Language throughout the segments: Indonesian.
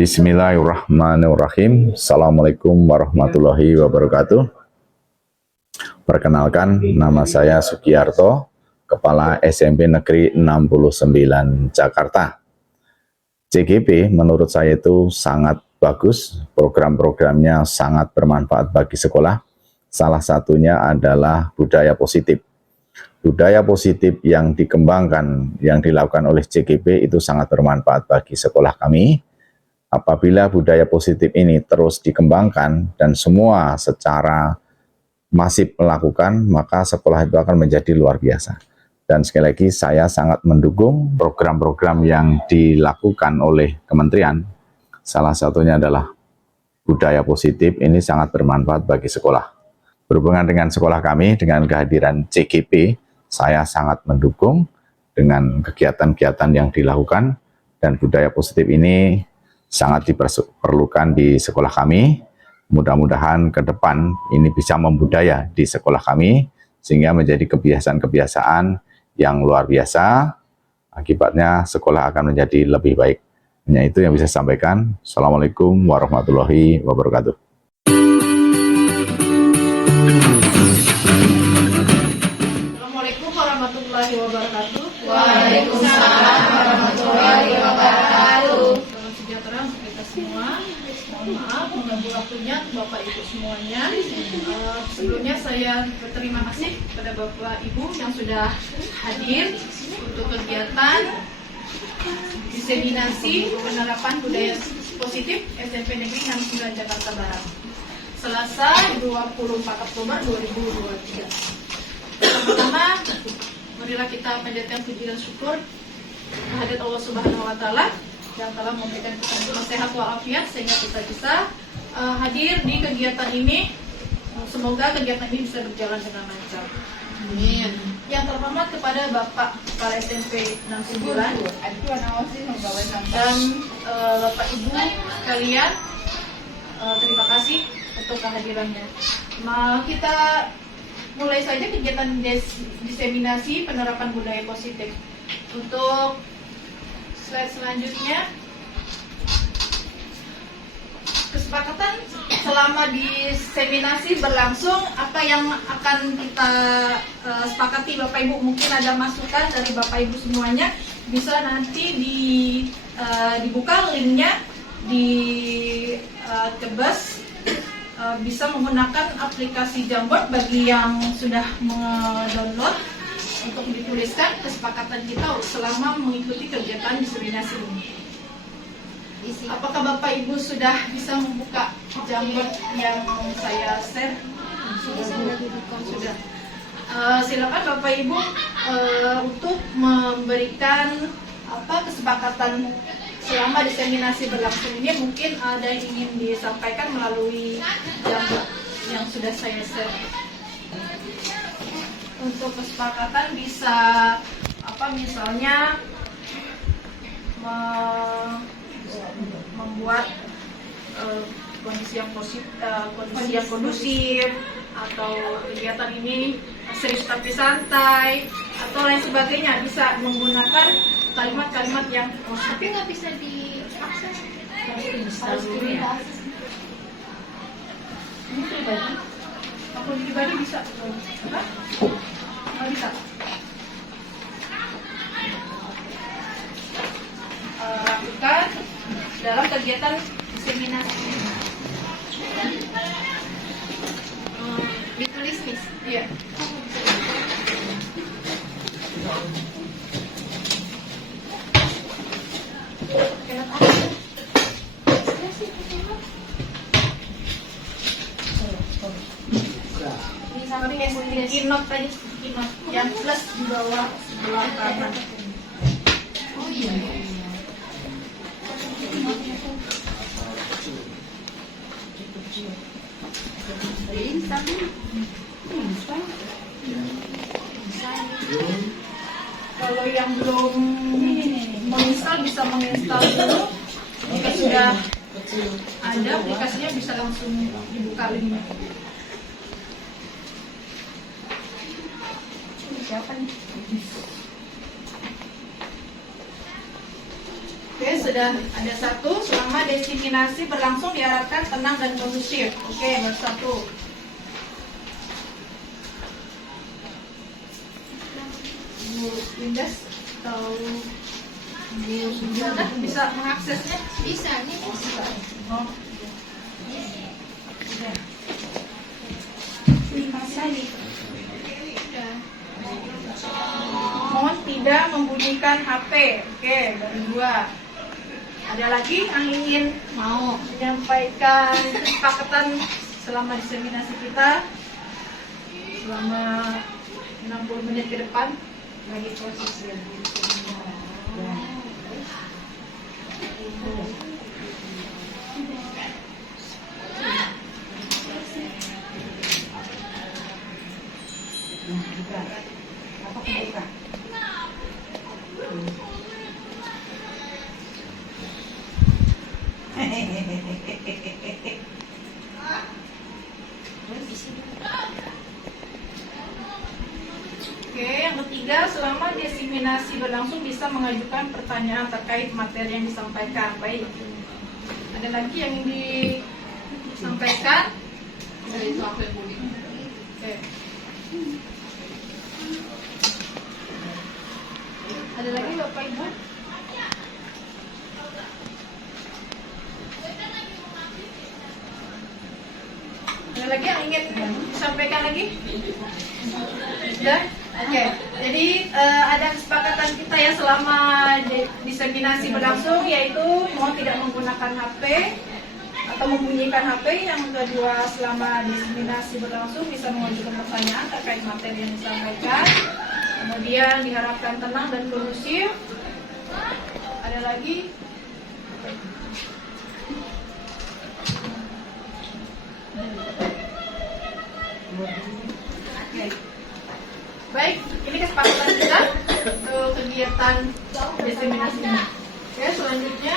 Bismillahirrahmanirrahim. Assalamualaikum warahmatullahi wabarakatuh. Perkenalkan, nama saya Sugiyarto, Kepala SMP Negeri 69 Jakarta. CGP menurut saya itu sangat bagus, program-programnya sangat bermanfaat bagi sekolah. Salah satunya adalah budaya positif. Budaya positif yang dikembangkan, yang dilakukan oleh CGP itu sangat bermanfaat bagi sekolah kami. Apabila budaya positif ini terus dikembangkan dan semua secara masif melakukan, maka sekolah itu akan menjadi luar biasa. Dan sekali lagi saya sangat mendukung program-program yang dilakukan oleh kementerian. Salah satunya adalah budaya positif, ini sangat bermanfaat bagi sekolah. Berhubungan dengan sekolah kami, dengan kehadiran CGP, saya sangat mendukung dengan kegiatan-kegiatan yang dilakukan, dan budaya positif ini sangat diperlukan di sekolah kami. Mudah-mudahan ke depan ini bisa membudaya di sekolah kami, sehingga menjadi kebiasaan-kebiasaan yang luar biasa. Akibatnya sekolah akan menjadi lebih baik. Hanya itu yang bisa saya sampaikan. Assalamualaikum warahmatullahi wabarakatuh. Assalamualaikum warahmatullahi wabarakatuh. Waalaikumsalam warahmatullahi wabarakatuh. Salam sejahtera untuk kita semua. Mohon maaf mengganggu waktunya Bapak Ibu semuanya. Sebelumnya saya berterima kasih kepada Bapak Ibu yang sudah hadir untuk kegiatan diseminasi penerapan budaya positif SMP Negeri 69 Jakarta Barat, Selasa 24 Oktober 2023. Pertama, marilah kita panjatkan puji dan syukur kehadirat Allah Subhanahu wa taala yang telah memberikan kita semua sehat walafiat sehingga kita bisa hadir di kegiatan ini. Semoga kegiatan ini bisa berjalan dengan lancar. Amin. Yang terhormat kepada Bapak Kepala SMP 69 dan Bapak Ibu sekalian, terima kasih untuk kehadirannya. Kita mulai saja kegiatan diseminasi penerapan budaya positif. Untuk slide selanjutnya, kesepakatan selama diseminasi berlangsung, apa yang akan kita sepakati Bapak Ibu. Mungkin ada masukan dari Bapak Ibu semuanya, bisa nanti dibuka linknya di Kebas. Bisa menggunakan aplikasi Jamboard bagi yang sudah mendownload untuk dituliskan kesepakatan kita selama mengikuti kegiatan diseminasi ini. Apakah Bapak Ibu sudah bisa membuka Jamboard yang saya share? Sudah. Silakan Bapak Ibu untuk memberikan kesepakatan selama diseminasi berlangsung ini. Mungkin ada yang ingin disampaikan melalui Jamboard yang sudah saya share. Untuk kesepakatan bisa misalnya membuat kondisi yang kondusif, atau kegiatan ini serius tapi santai, atau lain sebagainya. Bisa menggunakan kalimat-kalimat yang Tapi nggak bisa diakses. harus dilihat. Ini pribadi. Aku pribadi bisa. Apa? Nggak bisa. Lakukan dalam kegiatan diseminasi. Ditulis nih. Iya. Sticky note tadi, sticky note yang plus di bawah sebelah kanan. Oh iya. Kalau yang belum menginstal bisa menginstal dulu. Jika sudah ada aplikasinya bisa langsung dibuka linknya. Siapa nih? Oke, sudah ada satu. Selama diseminasi berlangsung diharapkan tenang dan kondusif. Oke, baru satu. Bu Indah atau Bu Sujana bisa mengaksesnya? Bisa nih. Oh. Sudah. Mohon tidak membunyikan HP. Oke, dari dua. Ada lagi yang ingin mau menyampaikan kesepakatan selama diseminasi kita selama 60 menit ke depan lagi proses ya. Oke, yang ketiga, selama diseminasi berlangsung bisa mengajukan pertanyaan terkait materi yang disampaikan. Baik, ada lagi yang ingin disampaikan? Oke. Ada lagi Bapak Ibu? Ada lagi yang ingin disampaikan lagi? Sudah? Oke. Jadi ada kesepakatan kita ya selama diseminasi berlangsung, yaitu mohon tidak menggunakan HP atau membunyikan HP. Yang kedua, selama diseminasi berlangsung bisa mengajukan pertanyaan terkait materi yang disampaikan. Kemudian diharapkan tenang dan kondusif. Ada lagi? Oke. Baik, ini kesepakatan kita untuk kegiatan diseminasi ini. Oke, selanjutnya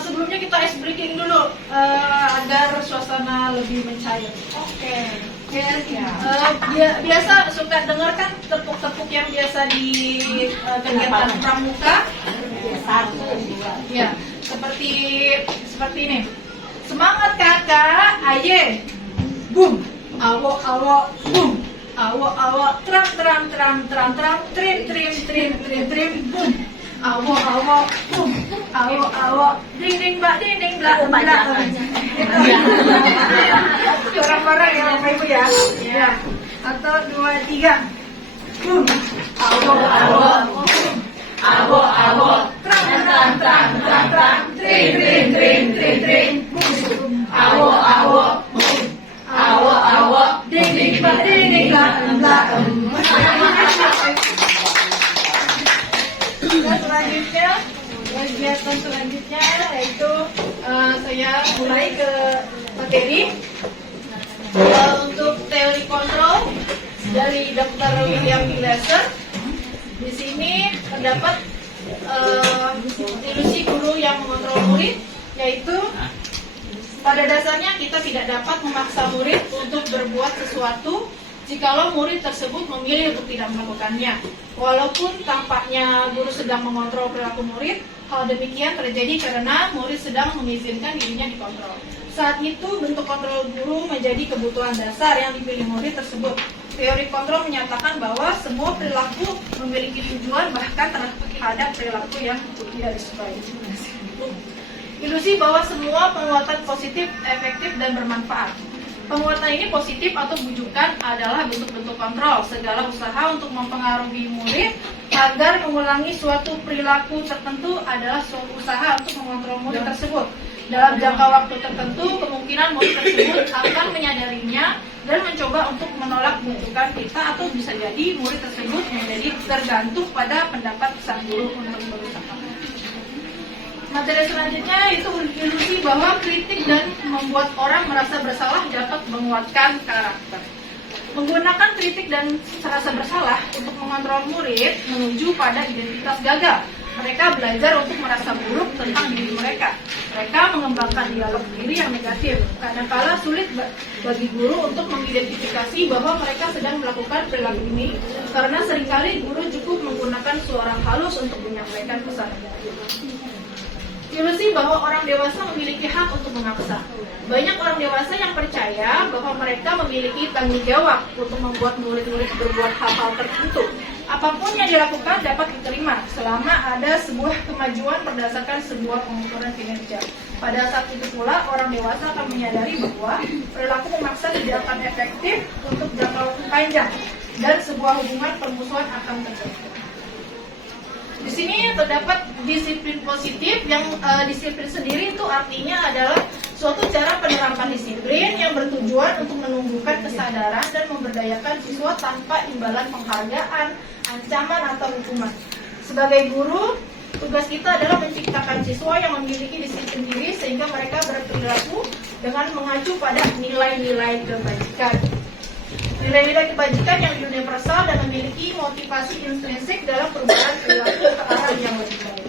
sebelumnya kita ice breaking dulu agar suasana lebih mencair. Oke. Biasa suka dengar kan tepuk-tepuk yang biasa di kegiatan pramuka? Ya, seperti ini. Semangat kakak, aye, boom, awo awo, boom, awo awo, tram tram tram tram tram, trim trim trim trim trim, boom. Awo awo, boom, awo awo, ding ding mbak, ding ding mbak, mbak. Orang-orang ya Bapak Ibu ya. Ya. Atau 2, 3. Boom. Awo awo, boom. Awo awo, tram tram tram tram tram, trim trim trim trim trim, boom. Awo awo, boom. Awo awo, ding ding mbak, ding ding mbak, mbak. Selanjutnya, kegiatan selanjutnya yaitu saya mulai ke materi untuk teori kontrol dari Dr. William Glasser. Di sini terdapat ilusi guru yang mengontrol murid, yaitu pada dasarnya kita tidak dapat memaksa murid untuk berbuat sesuatu jikalau murid tersebut memilih untuk tidak melakukannya. Walaupun tampaknya guru sedang mengontrol perilaku murid, hal demikian terjadi karena murid sedang mengizinkan dirinya dikontrol. Saat itu bentuk kontrol guru menjadi kebutuhan dasar yang dipilih murid tersebut. Teori kontrol menyatakan bahwa semua perilaku memiliki tujuan, bahkan terhadap perilaku yang tidak disukai. Ilusi bahwa semua penguatan positif, efektif, dan bermanfaat. Penguatan ini positif atau bujukan adalah bentuk-bentuk kontrol segala usaha untuk mempengaruhi murid agar mengulangi suatu perilaku tertentu adalah suatu usaha untuk mengontrol murid tersebut. Dalam jangka waktu tertentu, kemungkinan murid tersebut akan menyadarinya dan mencoba untuk menolak bujukan kita, atau bisa jadi murid tersebut menjadi tergantung pada pendapat sang guru untuk berusaha. Materi selanjutnya itu ilusi bahwa kritik dan membuat orang merasa bersalah dapat menguatkan karakter. Menggunakan kritik dan rasa bersalah untuk mengontrol murid menuju pada identitas gagal. Mereka belajar untuk merasa buruk tentang diri mereka. Mereka mengembangkan dialog diri yang negatif. Kadang-kala sulit bagi guru untuk mengidentifikasi bahwa mereka sedang melakukan perilaku ini, karena seringkali guru cukup menggunakan suara halus untuk menyampaikan pesan. Ilusi bahwa orang dewasa memiliki hak untuk memaksa. Banyak orang dewasa yang percaya bahwa mereka memiliki tanggung jawab untuk membuat murid-murid berbuat hal-hal tertentu. Apapun yang dilakukan dapat diterima selama ada sebuah kemajuan berdasarkan sebuah pengukuran kinerja. Pada saat itu pula, orang dewasa akan menyadari bahwa perilaku memaksa tidak akan efektif untuk jangka waktu panjang, dan sebuah hubungan permusuhan akan terjadi. Di sini terdapat disiplin positif, yang disiplin sendiri itu artinya adalah suatu cara penerapan disiplin yang bertujuan untuk menumbuhkan kesadaran dan memberdayakan siswa tanpa imbalan penghargaan, ancaman, atau hukuman. Sebagai guru, tugas kita adalah menciptakan siswa yang memiliki disiplin diri sehingga mereka berperilaku dengan mengacu pada nilai-nilai kebajikan. Nilai-nilai kebajikan yang universal dan memiliki motivasi intrinsik dalam perubahan perilaku ke arah yang lebih baik.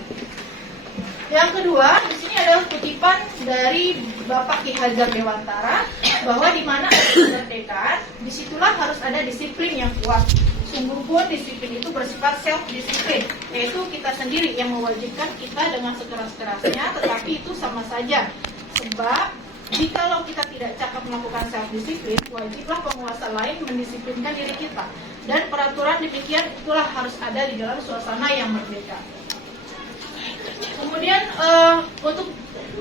Yang kedua, di sini adalah kutipan dari Bapak Ki Hajar Dewantara, bahwa di mana ada kemerdekaan, disitulah harus ada disiplin yang kuat. Sungguh pun disiplin itu bersifat self-disiplin, yaitu kita sendiri yang mewajibkan kita dengan sekeras-kerasnya, tetapi itu sama saja. Sebab jikalau kita tidak cakap melakukan self-disiplin, wajiblah penguasa lain mendisiplinkan diri kita. Dan peraturan demikian itulah harus ada di dalam suasana yang merdeka. Kemudian untuk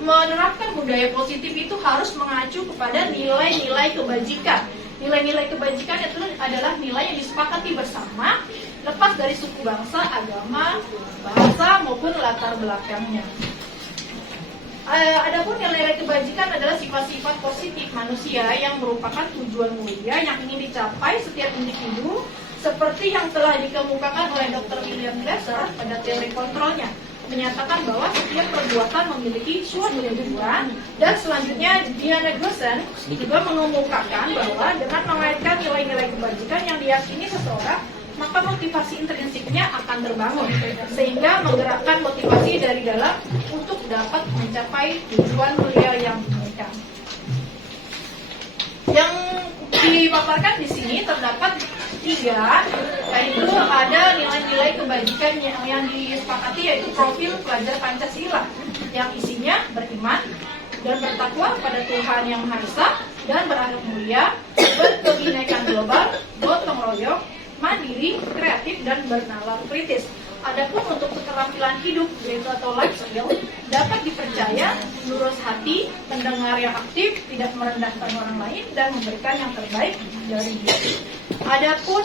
menerapkan budaya positif itu harus mengacu kepada nilai-nilai kebajikan. Nilai-nilai kebajikan itu adalah nilai yang disepakati bersama, lepas dari suku bangsa, agama, bahasa, maupun latar belakangnya. Adapun nilai-nilai kebajikan adalah sifat-sifat positif manusia yang merupakan tujuan mulia yang ingin dicapai setiap individu, seperti yang telah dikemukakan oleh Dr. William Glasser pada teori kontrolnya, menyatakan bahwa setiap perbuatan memiliki suatu tujuan. Dan selanjutnya Diana Gosen juga mengemukakan bahwa dengan mengaitkan nilai-nilai kebajikan yang diyakini seseorang, maka motivasi intrinsiknya akan terbangun, sehingga menggerakkan motivasi dari dalam untuk dapat mencapai tujuan mulia yang diinginkan. Yang dipaparkan di sini terdapat 3, yaitu ada nilai-nilai kebajikan yang disepakati, yaitu profil pelajar Pancasila, yang isinya beriman dan bertakwa pada Tuhan Yang Maha Esa dan berakhlak mulia, berkebinekaan global, gotong royong, mandiri, kreatif, dan bernalar kritis. Adapun untuk keterampilan hidup, yaitu atau life skill, dapat dipercaya, lurus hati, mendengar yang aktif, tidak merendahkan orang lain, dan memberikan yang terbaik dari diri. Adapun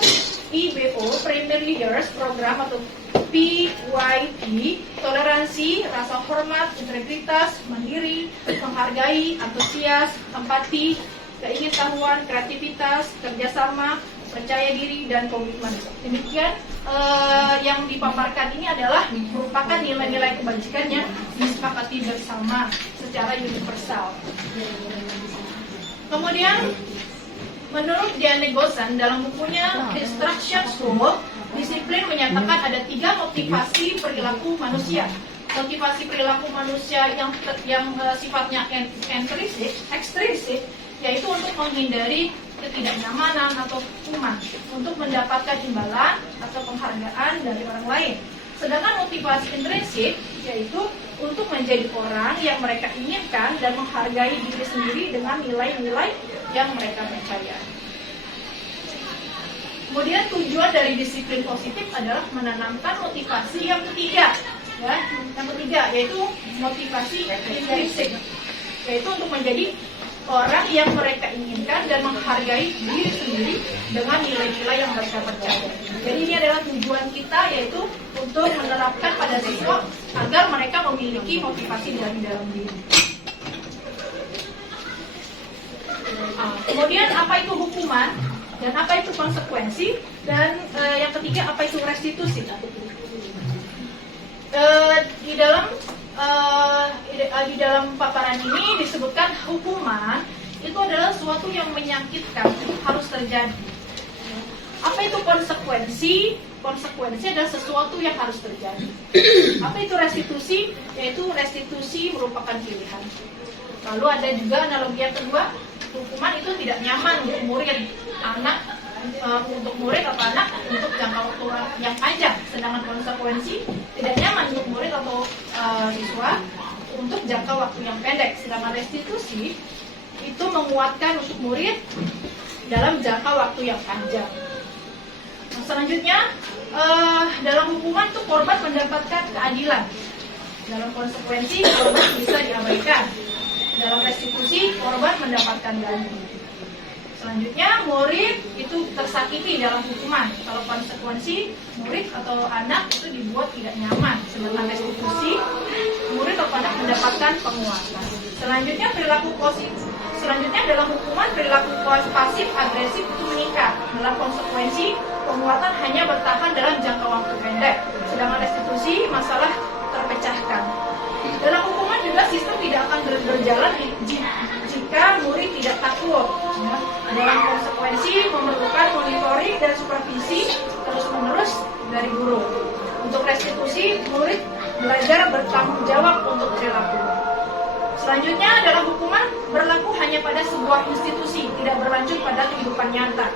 IBO, Primary Leaders Program atau PYP, toleransi, rasa hormat, integritas, mandiri, menghargai, antusias, empati, keingintahuan, kreativitas, kerjasama, percaya diri, dan komitmen. Demikian yang dipaparkan ini adalah merupakan nilai-nilai kebajikan yang disepakati bersama secara universal. Kemudian menurut Diana Gosen dalam bukunya Instruction School, disiplin menyatakan ada 3 motivasi perilaku manusia. Motivasi perilaku manusia yang sifatnya ekstrinsik, yaitu untuk menghindari ketidaknyamanan atau hukuman, untuk mendapatkan imbalan atau penghargaan dari orang lain. Sedangkan motivasi intrinsik, yaitu untuk menjadi orang yang mereka inginkan dan menghargai diri sendiri dengan nilai-nilai yang mereka percaya. Kemudian tujuan dari disiplin positif adalah menanamkan motivasi yang ketiga, ya, yang ketiga yaitu motivasi intrinsik, yaitu untuk menjadi orang yang mereka inginkan dan menghargai diri sendiri dengan nilai-nilai yang mereka percaya. Jadi ini adalah tujuan kita, yaitu untuk menerapkan pada siswa agar mereka memiliki motivasi dari dalam diri. Kemudian apa itu hukuman dan apa itu konsekuensi, dan yang ketiga apa itu restitusi. Di dalam paparan ini disebutkan hukuman itu adalah sesuatu yang menyakitkan, itu harus terjadi. Apa itu konsekuensi? Konsekuensi adalah sesuatu yang harus terjadi. Apa itu restitusi? Yaitu restitusi merupakan pilihan. Lalu ada juga analogi yang kedua, hukuman itu tidak nyaman untuk murid atau anak untuk jangka waktu yang panjang, sedangkan konsekuensi tidak nyaman untuk murid atau siswa untuk jangka waktu yang pendek, sedangkan restitusi itu menguatkan untuk murid dalam jangka waktu yang panjang. Nah, selanjutnya dalam hukuman itu korban mendapatkan keadilan, dalam konsekuensi korban bisa diabaikan, dalam restitusi korban mendapatkan ganti. Selanjutnya murid itu tersakiti dalam hukuman, kalau konsekuensi murid atau anak itu dibuat tidak nyaman, sedangkan restitusi murid atau anak mendapatkan penguatan. Selanjutnya perilaku positif. Selanjutnya dalam hukuman perilaku pasif agresif itu meningkat. Dalam konsekuensi penguatan hanya bertahan dalam jangka waktu pendek, sedangkan restitusi masalah terpecahkan. Dalam hukuman juga sistem tidak akan berjalan jika murid tidak takut. Dalam konsekuensi memerlukan monitoring dan supervisi terus-menerus dari guru. Untuk restitusi, murid belajar bertanggung jawab untuk perilaku. Selanjutnya, dalam hukuman berlaku hanya pada sebuah institusi, tidak berlanjut pada kehidupan nyata.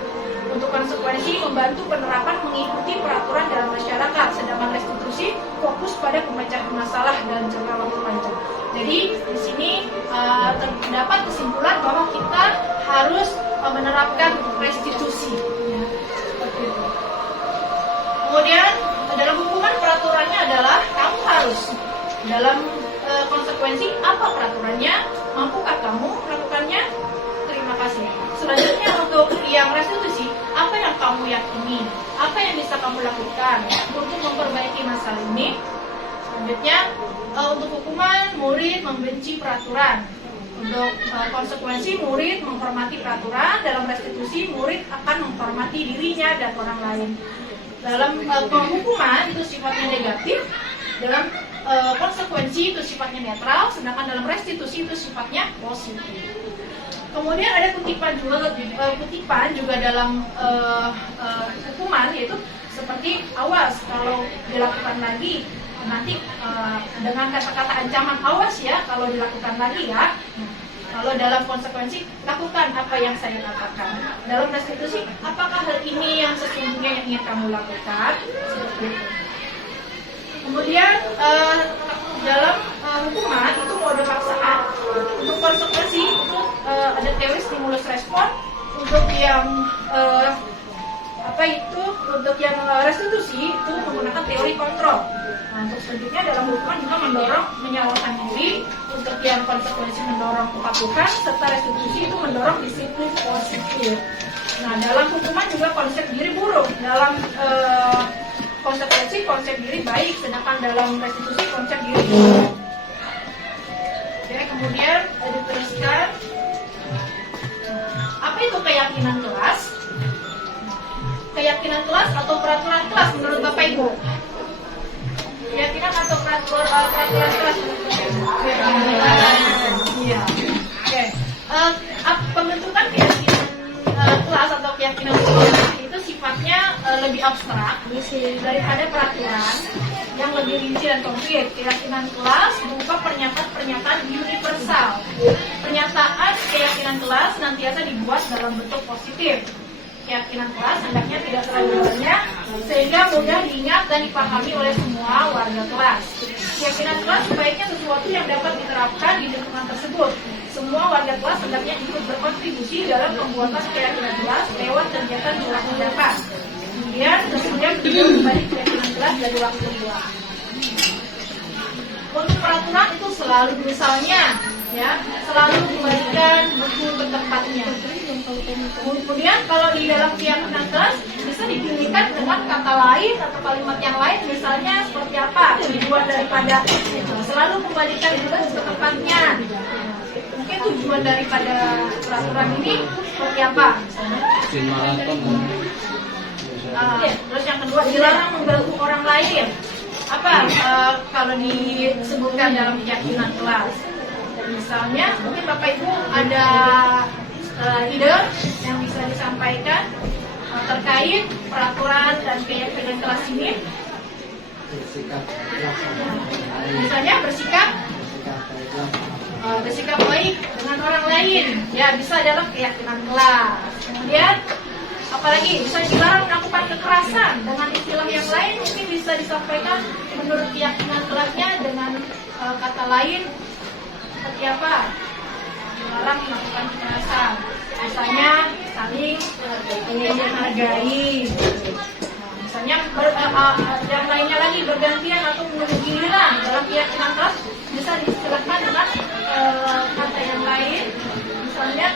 Untuk konsekuensi membantu penerapan mengikuti peraturan dalam masyarakat, sedangkan restitusi fokus pada pemecahan masalah dalam jangka waktu panjang. Jadi di sini terdapat kesimpulan bahwa kita harus menerapkan restitusi. Ya, seperti itu. Kemudian dalam hukuman peraturannya adalah kamu harus, dalam konsekuensi apa peraturannya, mampukah kamu melakukannya? Terima kasih. Selanjutnya untuk yang restitusi, apa yang kamu yakini, apa yang bisa kamu lakukan untuk memperbaiki masalah ini? Selanjutnya untuk hukuman, murid membenci peraturan. Untuk konsekuensi, murid menghormati peraturan. Dalam restitusi, murid akan menghormati dirinya dan orang lain. Dalam penghukuman itu sifatnya negatif, dalam konsekuensi itu sifatnya netral, sedangkan dalam restitusi itu sifatnya positif. Kemudian ada kutipan juga dalam hukuman, yaitu seperti awas kalau dilakukan lagi, nanti dengan kata-kata ancaman awas ya kalau dilakukan lagi ya. Kalau dalam konsekuensi, lakukan apa yang saya katakan. Dalam restitusi, apakah hal ini yang sesungguhnya yang ingin kamu lakukan? Seperti itu. Kemudian dalam hukuman itu mode paksaan. Untuk konsekuensi itu ada teori stimulus respon. Untuk yang untuk yang restitusi itu menggunakan teori kontrol. Nah, untuk selanjutnya dalam hukuman juga mendorong menyalahkan diri. Untuk yang konsekuensi mendorong kepatuhan, serta restitusi itu mendorong disiplin positif. Nah, dalam hukuman juga konsep diri buruk. Dalam konsekuensi konsep diri baik, sedangkan dalam restitusi konsep diri buruk. Oke, kemudian diteruskan apa itu keyakinan kelas? Keyakinan kelas atau peraturan kelas menurut Bapak Ibu? Keyakinan atau peraturan kelas? Iya. Oke. Pembentukan keyakinan kelas atau keyakinan kelas itu sifatnya lebih abstrak daripada peraturan yang lebih rinci dan konkret. Keyakinan kelas berupa pernyataan universal. Pernyataan keyakinan kelas senantiasa dibuat dalam bentuk positif. Keyakinan kelas hendaknya tidak terlalu banyak sehingga mudah diingat dan dipahami oleh semua warga kelas. Keyakinan kelas sebaiknya sesuatu yang dapat diterapkan di lingkungan tersebut. Semua warga kelas hendaknya ikut berkontribusi dalam pembuatan keyakinan kelas lewat kegiatan olah pendapat. Kemudian kembali keyakinan kelas dari waktu ke waktu. Untuk peraturan itu selalu misalnya, ya, selalu kembalikan buku kalau di dalam keyakinan kelas bisa dipilihkan dengan kata lain atau kalimat yang lain, misalnya seperti apa? Tujuan daripada selalu kembalikan tugas ke tempatnya. Mungkin tujuan daripada peraturan ini seperti apa? Terus yang kedua, dilarang mengganggu orang lain. Apa kalau disebutkan dalam keyakinan kelas? Misalnya, mungkin Bapak Ibu ada ide yang bisa disampaikan terkait peraturan dan keyakinan kelas ini. Misalnya bersikap baik dengan orang lain, ya bisa dalam keyakinan kelas. Kemudian apalagi bisa dilarang melakukan kekerasan, dengan istilah yang lain mungkin bisa disampaikan menurut keyakinan kelasnya dengan kata lain seperti apa? Dilarang melakukan kekerasan, misalnya saling menghargai. Misalnya yang lainnya lagi bergantian atau menunggu giliran, dalam keyakinan kelas bisa diistilahkan dengan kata yang lain, misalnya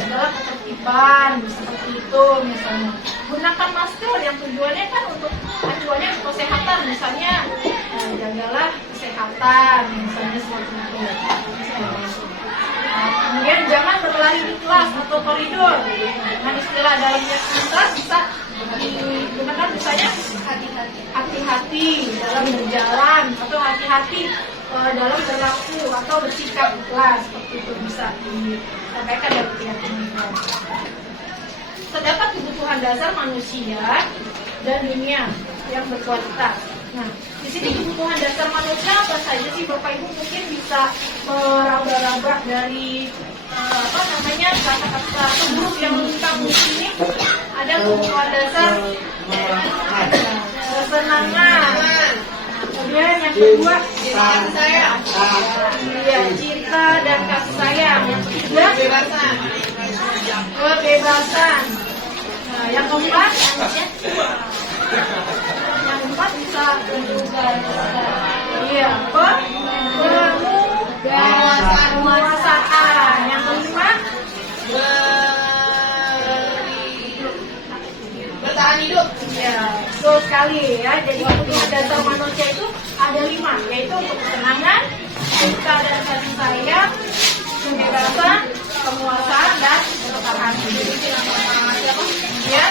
adalah ketertiban, seperti itu. Misalnya gunakan masker yang tujuannya kan untuk kesehatan, misalnya jagalah kesehatan, misalnya seperti itu. Kemudian jangan berlari di kelas atau koridor, dengan istilah dalam keyakinan kelas bisa digunakan misalnya hati-hati dalam berjalan atau hati-hati dalam berlaku atau bersikap di kelas, seperti itu bisa disampaikan dalam keyakinan kelas. Terdapat kebutuhan dasar manusia dan dunia yang berkualitas. Nah, di sini kebutuhan dasar manusia apa saja sih Bapak Ibu? Mungkin bisa meraba-raba dari kata-kata huruf yang lengkap di sini. Ada kebutuhan dasar kesenangan. Kemudian yang kedua kasih sayang. Iya, cinta dan kasih sayang. Yang ketiga kebebasan. Nah, yang keempat bisa penguasaan. Yang kelima bertahan hidup. Ya, betul sekali ya. Jadi kebutuhan dasar manusia itu ada 5, yaitu kesenangan, cinta dan kasih sayang, kebebasan, penguasaan dan bertahan hidup. Ya.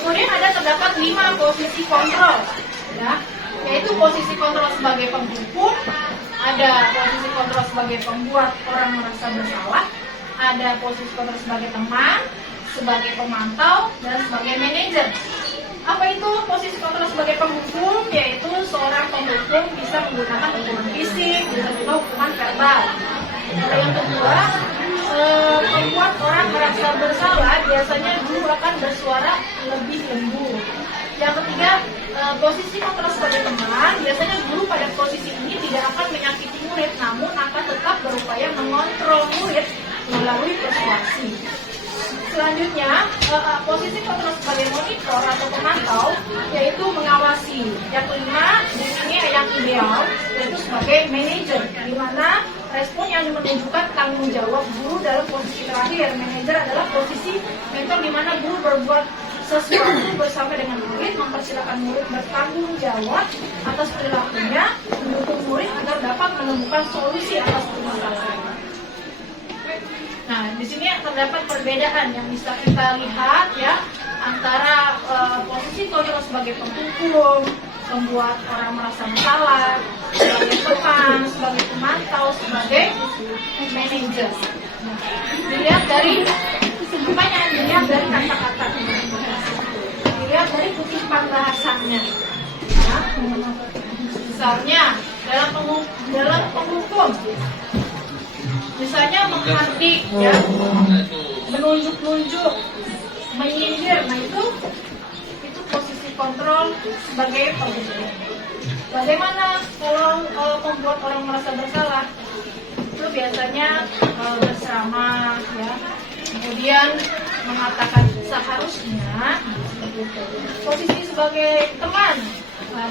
Kemudian terdapat 5 posisi kontrol, ya, yaitu posisi kontrol sebagai penghukum, ada posisi kontrol sebagai pembuat orang merasa bersalah, ada posisi kontrol sebagai teman, sebagai pemantau, dan sebagai manajer. Apa itu posisi kontrol sebagai penghukum? Yaitu seorang penghukum bisa menggunakan hukuman fisik, bisa juga hukuman verbal. Yang kedua, membuat orang merasa bersalah, biasanya guru akan bersuara lebih lembut. Yang ketiga, posisi kontrol sebagai teman, biasanya guru pada posisi ini tidak akan menyakiti murid, namun akan tetap berupaya mengontrol murid melalui persuasi. Selanjutnya, posisi kontrol sebagai monitor atau pemantau, yaitu mengawasi. Yang kelima, di sini yang ideal, yaitu sebagai manajer, di mana respon yang menunjukkan tanggung jawab guru dalam posisi terakhir. Manajer adalah posisi mentor di mana guru berbuat sesuatu bersama dengan murid, mempersilakan murid bertanggung jawab atas perilakunya, mendukung murid agar dapat menemukan solusi atas permasalahan. Nah, di sini terdapat perbedaan yang bisa kita lihat ya antara posisi kontrol sebagai penghukum, membuat orang merasa bersalah, sebagai teman, sebagai pemantau, sebagai manajer. Dilihat dari kata-kata, dilihat dari kutipan bahasanya. Nah, misalnya dalam penghukum, misalnya menghardik, ya, menunjuk-nunjuk, menyindir, nah itu posisi kontrol sebagai penghukum. Bagaimana kalau membuat orang merasa bersalah? Itu biasanya bersama, ya, kemudian mengatakan seharusnya. Posisi sebagai teman,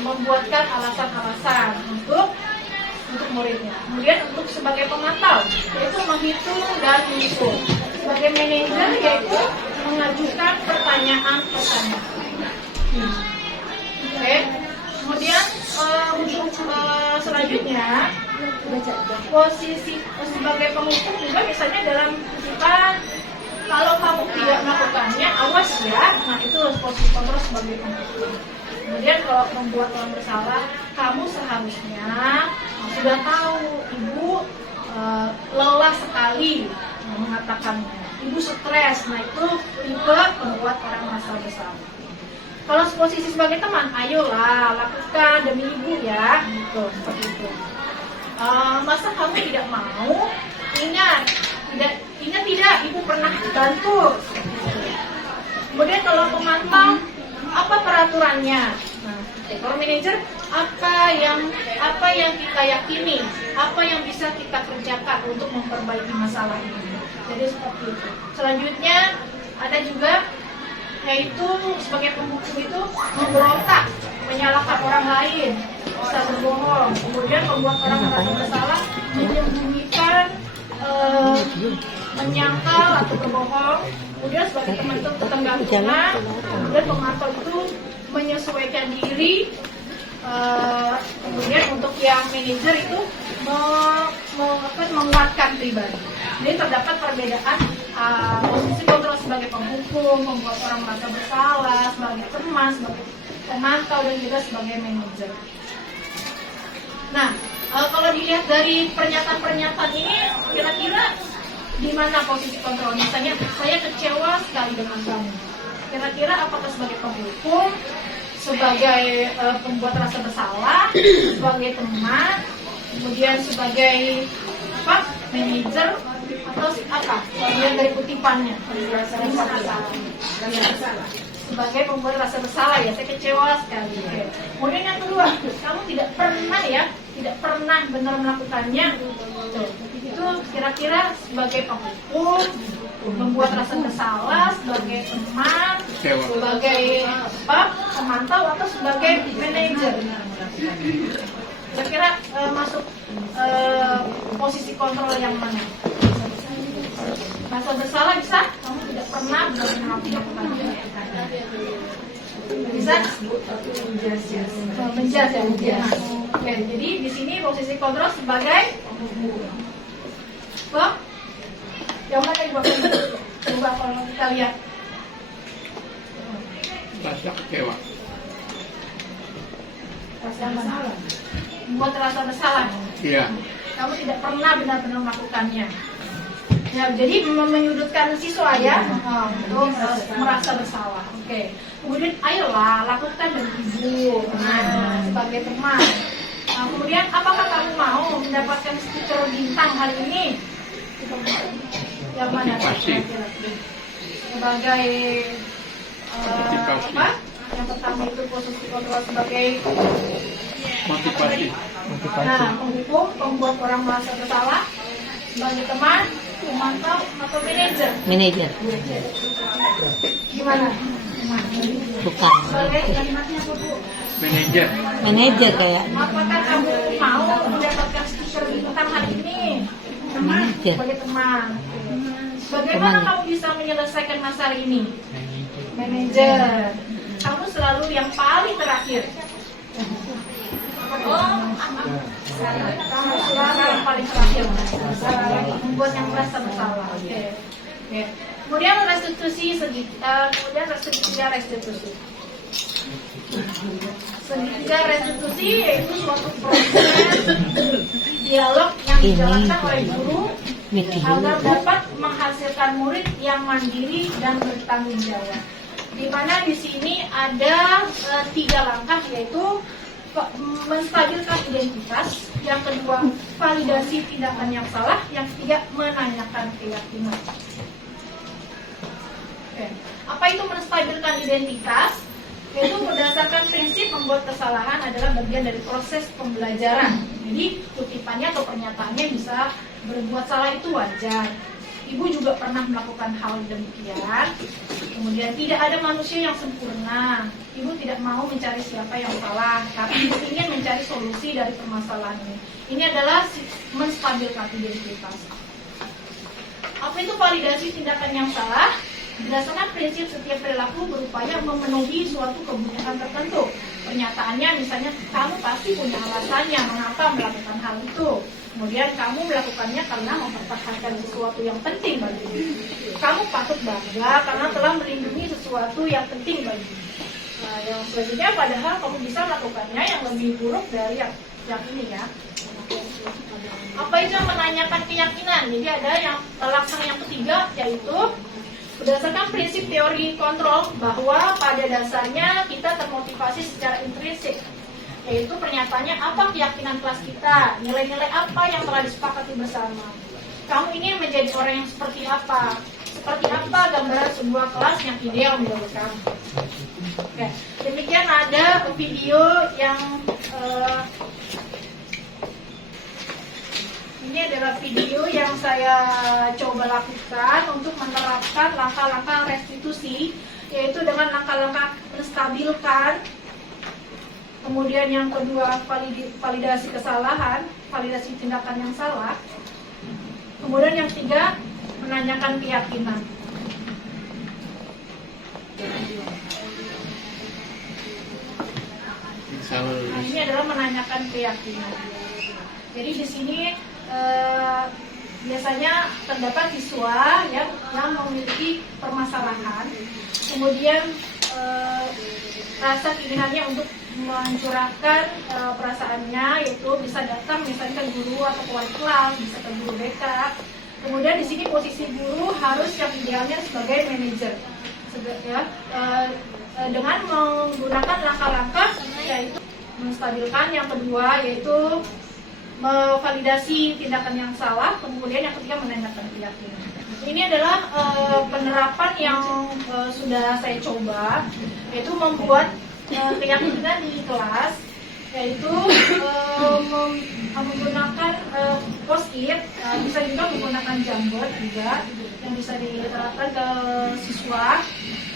membuatkan alasan-alasan untuk untuk muridnya. Kemudian untuk sebagai pemantau, yaitu menghitung dan menghitung. Sebagai manajer, yaitu mengajukan pertanyaan-pertanyaan. Oke. Kemudian untuk selanjutnya, posisi sebagai penghukum juga misalnya dalam kutipan, kalau kamu tidak melakukannya, awas ya. Nah, itu posisi kontrol sebagai penghukum. Kemudian kalau membuat orang bersalah, kamu seharusnya sudah tahu ibu lelah sekali mengatakannya. Ibu stres, nah itu tipe membuat orang merasa bersalah. Kalau posisi sebagai teman, ayolah lakukan demi ibu ya, gitu, seperti itu. Masa kamu tidak mau? Ingat tidak, ibu pernah bantu. Kemudian kalau pemantau, apa peraturannya? Nah, kalau manajer, apa yang kita yakini, apa yang bisa kita kerjakan untuk memperbaiki masalah ini. Jadi seperti itu. Selanjutnya ada juga, yaitu sebagai penghukum itu memberontak, menyalahkan orang lain, bisa berbohong, kemudian membuat orang merasa bersalah, menyembunyikan, menyangkal atau berbohong. Kemudian sebagai teman itu ketergantungan, kemudian pemantau itu menyesuaikan diri. Kemudian untuk yang manajer itu menguatkan pribadi. Jadi terdapat perbedaan posisi kontrol sebagai penghukum, membuat orang merasa bersalah, sebagai teman, sebagai pemantau, dan juga sebagai manajer. Nah, kalau dilihat dari pernyataan-pernyataan ini, kira-kira di mana posisi kontrol? Misalnya, saya kecewa sekali dengan kamu. Kira-kira apakah sebagai penghukum, sebagai pembuat rasa bersalah, sebagai teman, kemudian sebagai manajer, atau apa? Bagian dari kutipannya. Sebagai pembuat rasa bersalah ya, saya kecewa sekali. Kemudian yang kedua, kamu tidak pernah benar melakukannya. Itu kira-kira sebagai penghukum, membuat rasa bersalah, sebagai teman, sebagai pemantau, atau sebagai manajer. Kira-kira masuk posisi kontrol yang mana? Rasa bersalah bisa? Kamu tidak pernah benar-benar melakukannya. Bisa? Menjas ya. Oke, jadi di sini posisi kontrol sebagai yang mana ibu? Coba kalau kita lihat. Rasa kecewa. Rasa bersalah. Membuat rasa bersalah. Iya. Kamu tidak pernah benar-benar melakukannya. Ya, jadi menyudutkan siswa ya, untuk merasa bersalah. Oke. Kemudian ayolah lakukan demi ibu, sebagai teman. Nah, kemudian apakah kamu mau mendapatkan stiker bintang hari ini? Yang mana? Motivasi. Sebagai apa? Yang pertama itu posisi kontrol sebagai Motivasi. nah, penghukum, pembuat orang merasa bersalah, sebagai teman, pemantau, atau manajer. Manajer. Gimana? Bukan. Sebagai kalimatnya apa, Bu? Manajer. Manajer kayaknya. Apakah kamu mau mendapatkan stiker bintang hari ini? Teman, Manajer. sebagai teman. Bagaimana Teman. kamu bisa menyelesaikan masalah ini? Manajer. Kamu selalu yang paling terakhir. Kamu selalu yang paling terakhir. Membuat yang merasa bersalah. Oke. Kemudian restitusi segitiga restitusi. Segitiga restitusi yaitu suatu proses dialog yang dijalankan oleh guru agar dapat menghasilkan murid yang mandiri dan bertanggung jawab. Di mana di sini ada 3 langkah, yaitu menstabilkan identitas, yang kedua validasi tindakan yang salah, yang ketiga menanyakan keyakinan. Oke. Apa itu menstabilkan identitas? Yaitu berdasarkan prinsip membuat kesalahan adalah bagian dari proses pembelajaran. Jadi kutipannya atau pernyataannya bisa berbuat salah itu wajar. Ibu juga pernah melakukan hal demikian. Kemudian tidak ada manusia yang sempurna. Ibu tidak mau mencari siapa yang salah, tapi ibu ingin mencari solusi dari permasalahan ini. Ini adalah menstabilkan identitas. Apa itu validasi tindakan yang salah? Berdasarkan prinsip setiap perilaku berupaya memenuhi suatu kebutuhan tertentu. Pernyataannya misalnya kamu pasti punya alasannya mengapa melakukan hal itu. Kemudian kamu melakukannya karena mempertahankan sesuatu yang penting bagimu. Kamu patut bangga karena telah melindungi sesuatu yang penting bagimu. Nah, yang selanjutnya padahal kamu bisa melakukannya yang lebih buruk dari yang ini ya. Apa itu yang menanyakan keyakinan? Jadi ada yang laksana yang ketiga, yaitu berdasarkan prinsip teori kontrol bahwa pada dasarnya kita termotivasi secara intrinsik, yaitu pernyataannya apa keyakinan kelas kita, nilai-nilai apa yang telah disepakati bersama. Kamu ingin menjadi orang yang seperti apa? Seperti apa gambaran sebuah kelas yang ideal menurut kamu? Oke, demikian ada video yang ini adalah video yang saya coba lakukan untuk menerapkan langkah-langkah restitusi, yaitu dengan langkah-langkah menstabilkan. Kemudian yang kedua, validasi kesalahan, validasi tindakan yang salah. Kemudian yang ketiga, menanyakan keyakinan. Nah, ini adalah menanyakan keyakinan. Jadi di sini biasanya terdapat siswa yang memiliki permasalahan, kemudian rasa keinginannya untuk mencurahkan perasaannya, yaitu bisa datang misalnya ke guru atau ke wali kelas, bisa ke guru BK. Kemudian di sini posisi guru harus yang idealnya sebagai manajer, dengan menggunakan langkah-langkah yaitu menstabilkan. Yang kedua yaitu memvalidasi tindakan yang salah, kemudian yang ketiga menanyakan keyakinan. Ini adalah penerapan yang sudah saya coba, yaitu membuat keyakinan di kelas, yaitu menggunakan post-it, bisa juga menggunakan jamboard juga yang bisa diterapkan ke siswa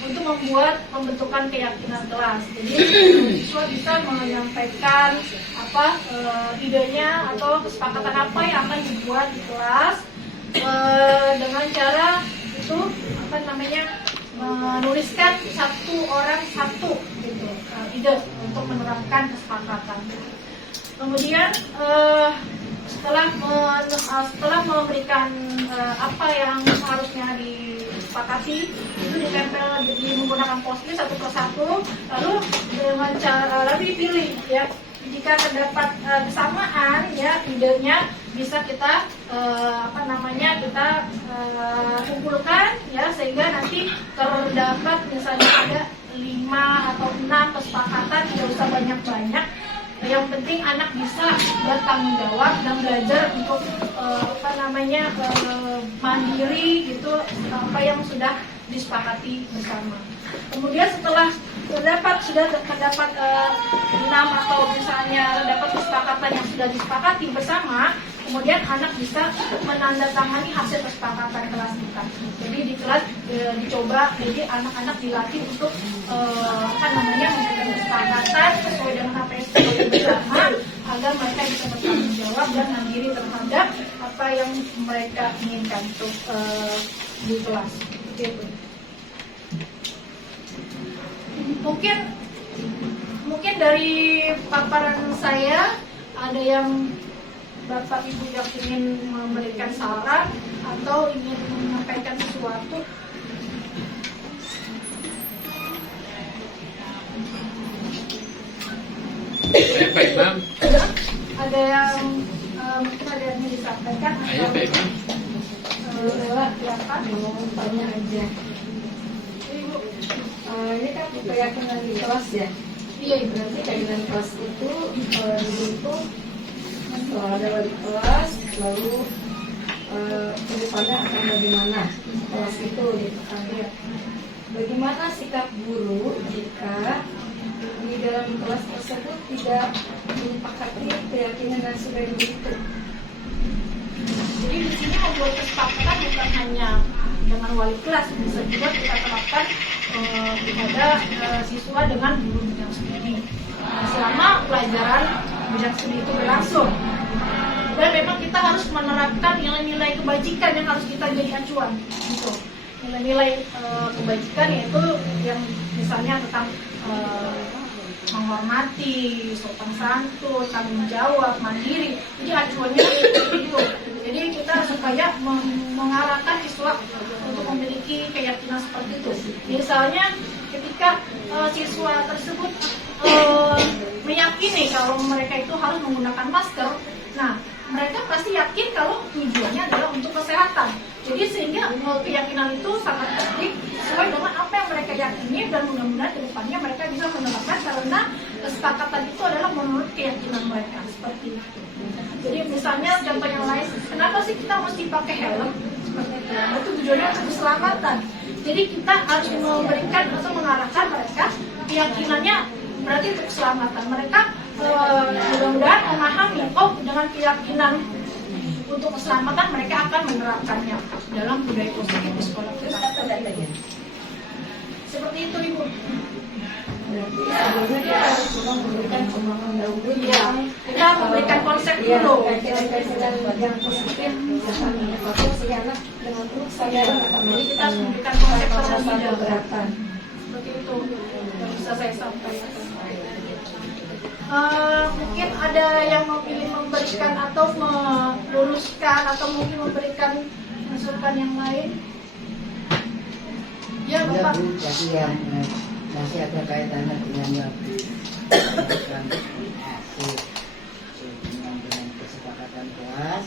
untuk membuat pembentukan keyakinan kelas. Jadi siswa bisa menyampaikan apa idenya atau kesepakatan apa yang akan dibuat di kelas dengan cara itu menuliskan satu orang satu gitu ide untuk menerapkan kesepakatan. Kemudian setelah memberikan apa yang harusnya disepakati, itu ditempel menggunakan post-it satu persatu, lalu dengan cara dipilih ya. Jika terdapat kesamaan ya idenya, bisa kita kita kumpulkan ya, sehingga nanti terdapat misalnya ada 5 atau 6 kesepakatan, tidak usah banyak-banyak. Yang penting anak bisa bertanggung jawab dan belajar untuk mandiri gitu, apa yang sudah disepakati bersama. Kemudian setelah sudah terdapat 6 atau misalnya terdapat kesepakatan yang sudah disepakati bersama, kemudian anak bisa menandatangani hasil kesepakatan kelas kita. Jadi di kelas dicoba, jadi anak-anak dilatih untuk memberikan kesepakatan sesuai dengan apa yang sudah bersama, agar mereka bisa bertanggung jawab dan mandiri terhadap apa yang mereka inginkan untuk di kelas. Gitu. Mungkin dari paparan saya ada yang Bapak Ibu yang ingin memberikan saran atau ingin menyampaikan sesuatu. Pak Imam. Ada yang mungkin ada yang disampaikan Ayo Pak Imam. Ya Pak, mau tanya aja. Ini kan keyakinan di kelas ya. Iya, Berarti keyakinan kelas itu dulu ada wali kelas, lalu ke depannya akan bagaimana kelas itu gitu kan. Bagaimana sikap guru jika di dalam kelas tersebut tidak menyepakati keyakinan dan sebagainya itu? Jadi di sini membuat kesepakatan bukan hanya dengan wali kelas, bisa juga kita terapkan kepada siswa dengan guru yang sendiri. Selama pelajaran bidang studi itu berlangsung. Dan memang kita harus menerapkan nilai-nilai kebajikan yang harus kita jadi acuan gitu. Nilai-nilai kebajikan yaitu yang misalnya tentang menghormati, sopan santun, tanggung jawab, mandiri. Jadi acuannya itu. Jadi kita supaya mengarahkan siswa untuk memiliki keyakinan seperti itu. Misalnya ketika siswa tersebut meyakini kalau mereka itu harus menggunakan masker, nah mereka pasti yakin kalau tujuannya adalah untuk kesehatan. Jadi sehingga keyakinan itu sangat penting sesuai dengan apa yang mereka yakini, dan mudah-mudahan ke depannya mereka bisa menerapkan karena kesepakatan itu adalah menurut keyakinan mereka seperti itu. Jadi misalnya contoh yang lain, kenapa sih kita mesti pakai helm? Seperti itu. Nah, itu tujuannya untuk keselamatan. Jadi kita harus memberikan atau mengarahkan mereka keyakinannya berarti untuk keselamatan. Mereka mudah-mudahan memahami, oh dengan keyakinan untuk keselamatan mereka akan menerapkannya dalam budaya positif di sekolah kita. Seperti itu Ibu. Berarti sebelumnya kita harus memberikan pemahaman dahulu. Ya, kita memberikan konsep dulu. Yang positif, misalkan apapun si anak dengan terus kesadaran akan Jadi kita harus memberikan konsep terlebih dahulu. keberatan. Seperti itu yang bisa saya sampaikan. Mungkin ada yang memilih memberikan atau meluruskan atau mungkin memberikan masukan yang lain. Ya, Bapak. Bu, tapi yang masih ada kaitannya dengan yang dengan kesepakatan kelas.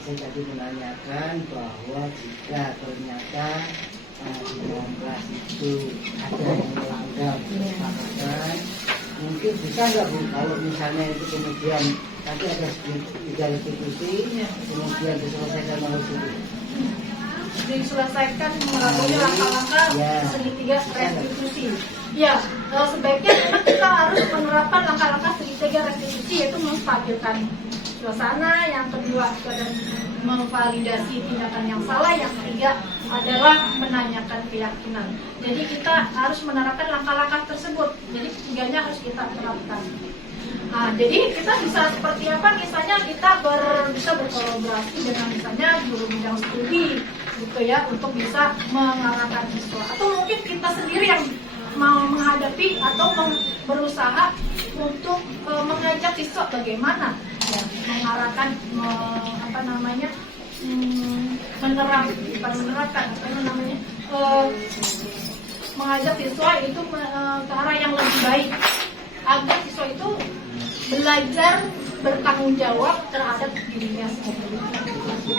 Saya tadi menanyakan bahwa jika ternyata di dalam kelas itu ada yang melanggar kesepakatan, mungkin bisa nggak Bu kalau misalnya itu kemudian nanti ada 3 restitusi, kemudian diselesaikan oleh guru. Diselesaikan melalui langkah-langkah segitiga restitusi. Ya, sebaiknya memang kita harus menerapkan langkah-langkah segitiga restitusi, yaitu menstabilkan suasana, yang kedua adalah memvalidasi tindakan yang salah, yang ketiga adalah menanyakan keyakinan. Jadi kita harus menerapkan langkah-langkah tersebut. Jadi ketiganya harus kita terapkan. Nah, jadi kita bisa seperti apa? Misalnya kita bisa berkolaborasi dengan misalnya guru bidang studi, gitu ya, untuk bisa mengarahkan siswa. Atau mungkin kita sendiri yang mau menghadapi atau berusaha untuk mengajak siswa bagaimana ya, mengarahkan mengajak siswa itu ke arah yang lebih baik agar siswa itu belajar bertanggung jawab terhadap dirinya sendiri,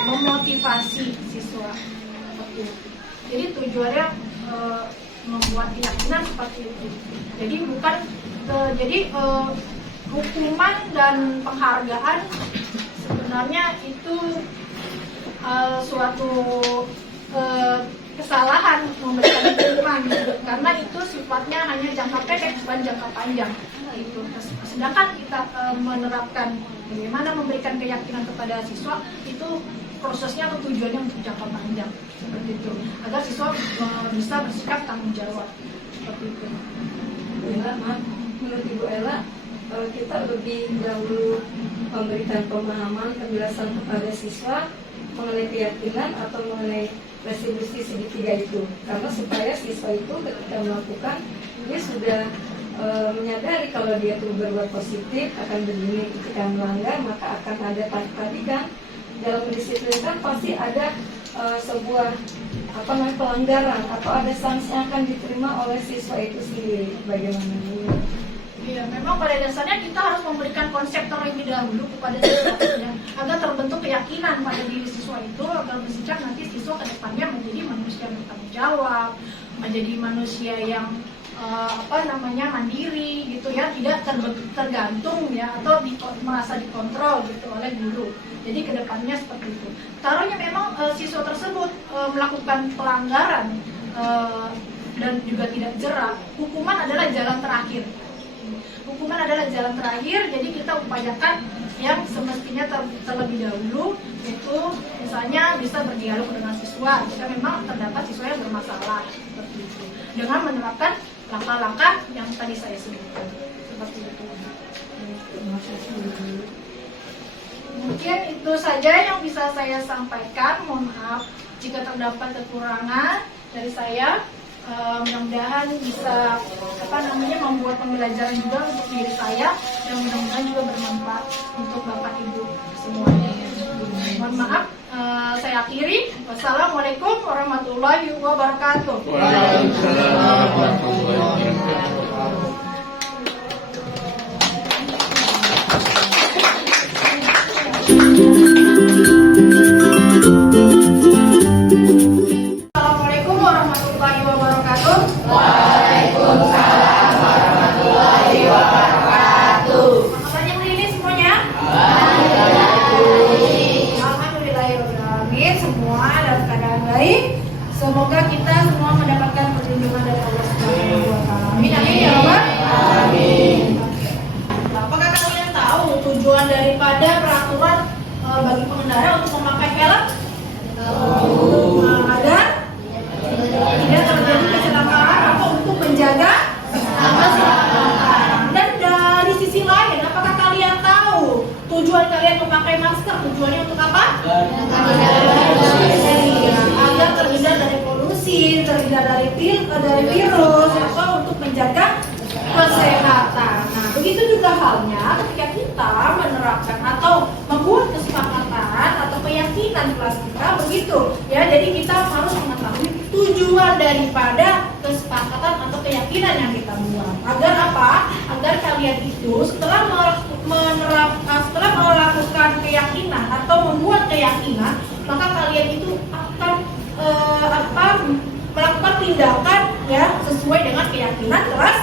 memotivasi siswa seperti itu. Jadi tujuannya membuat keyakinan seperti itu. Jadi bukan hukuman dan penghargaan sebenarnya itu suatu kesalahan memberikan hukuman, karena itu sifatnya hanya jangka pendek bukan jangka panjang. Itu. Sedangkan kita menerapkan bagaimana memberikan keyakinan kepada siswa itu prosesnya atau tujuannya untuk jangka panjang seperti itu, agar siswa bisa bersikap tanggung jawab seperti itu. Menurut Ibu Ella, kita lebih dahulu memberikan pemahaman, penjelasan kepada siswa mengenai keyakinan atau mengenai restitusi segitiga itu, karena supaya siswa itu ketika melakukan dia sudah menyadari kalau dia itu berbuat positif akan begini, ketika melanggar maka akan ada tadi kan dalam mendisiplinkan pasti ada sebuah pelanggaran atau ada sanksi yang akan diterima oleh siswa itu sendiri. Bagaimana ini? Iya, memang pada dasarnya kita harus memberikan konsep terlebih dahulu kepada siswa ya, agar terbentuk keyakinan pada diri siswa itu, agar bersikap nanti siswa ke depannya menjadi manusia yang bertanggung jawab, menjadi manusia yang mandiri gitu ya, tidak tergantung ya atau merasa dikontrol gitu oleh guru. Jadi kedepannya seperti itu. Taruhnya memang siswa tersebut melakukan pelanggaran dan juga tidak jerak, hukuman adalah jalan terakhir. Hukuman adalah jalan terakhir, jadi kita upayakan yang semestinya terlebih dahulu, yaitu misalnya bisa berdialog dengan siswa jika memang terdapat siswa yang bermasalah seperti itu, dengan menerapkan langkah-langkah yang tadi saya sebutkan seperti itu. Terima kasih. Mungkin itu saja yang bisa saya sampaikan. Mohon maaf jika terdapat kekurangan dari saya. Mudah-mudahan bisa membuat pembelajaran juga untuk diri saya dan mudah-mudahan juga bermanfaat untuk Bapak Ibu semuanya. Mohon maaf, saya akhiri. Wassalamualaikum warahmatullahi wabarakatuh. Waalaikumsalam warahmatullahi wabarakatuh. Assalamualaikum warahmatullahi wabarakatuh. Selamat yang ini semuanya. Alhamdulillahirobbilalamin, semua dalam keadaan baik. Semoga kita semua mendapatkan perlindungan dari Allah Subhanahu wa taala. Amin amin ya Rabbal alamin. Apakah kalian tahu tujuan daripada peraturan bagi pengendara untuk memakai helm? Agar tidak terjadi kecelakaan atau untuk menjaga keselamatan. Dan dari sisi lain, apakah kalian tahu tujuan kalian memakai masker? Tujuannya untuk apa? Agar terhindar dari polusi, terhindar dari virus, atau untuk menjaga kesehatan. Nah, begitu juga halnya ketika kita menerapkan atau membuat kesepakatan atau keyakinan kelas kita begitu ya. Jadi kita harus mengetahui tujuan daripada kesepakatan atau keyakinan yang kita buat. Agar apa? Agar kalian itu setelah melakukan keyakinan atau membuat keyakinan, maka kalian itu akan melakukan tindakan ya sesuai dengan keyakinan kelas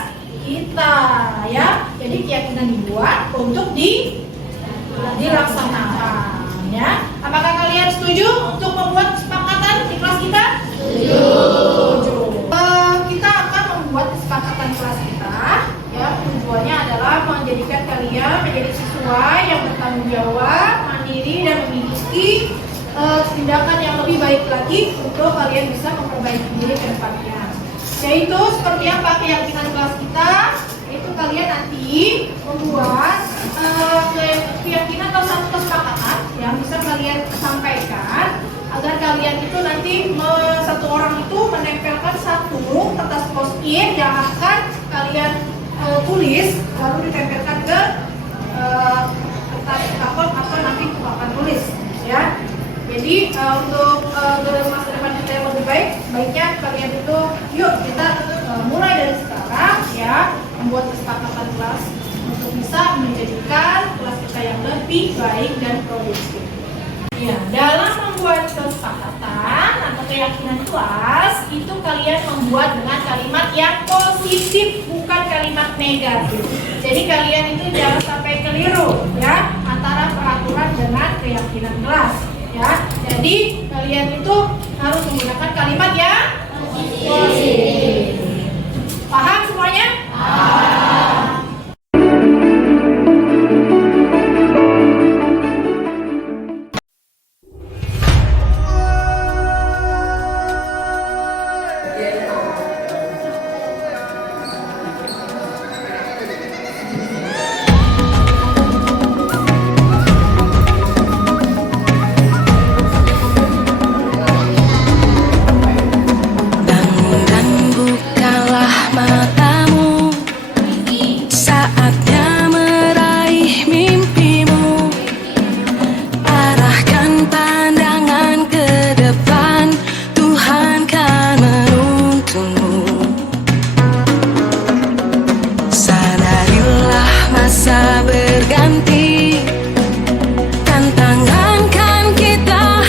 kita ya. Jadi keyakinan dibuat untuk dilaksanakan ya. Apakah kalian setuju untuk membuat kesepakatan di kelas kita? Setuju. Kita akan membuat kesepakatan kelas kita ya. Tujuannya adalah menjadikan kalian menjadi siswa yang bertanggung jawab, mandiri dan memiliki tindakan yang lebih baik lagi untuk kalian bisa memperbaiki diri ke depannya. Yaitu seperti apa keyakinan kelas kita? Itu kalian nanti membuat keyakinan atau satu kesepakatan yang bisa kalian sampaikan agar kalian itu nanti satu orang itu menempelkan satu kertas post-it yang akan kalian tulis lalu ditempelkan ke kertas kapot atau nanti ke papan tulis ya. Jadi untuk masa depan kita yang lebih baik, baiknya kalian itu yuk kita mulai dari sekarang ya membuat kesepakatan kelas untuk bisa menjadikan kelas kita yang lebih baik dan produktif. Ya, dalam membuat kesepakatan atau keyakinan kelas itu kalian membuat dengan kalimat yang positif bukan kalimat negatif. Jadi kalian itu jangan sampai keliru ya antara peraturan dengan keyakinan kelas. Ya, jadi kalian itu harus menggunakan kalimat yang positif.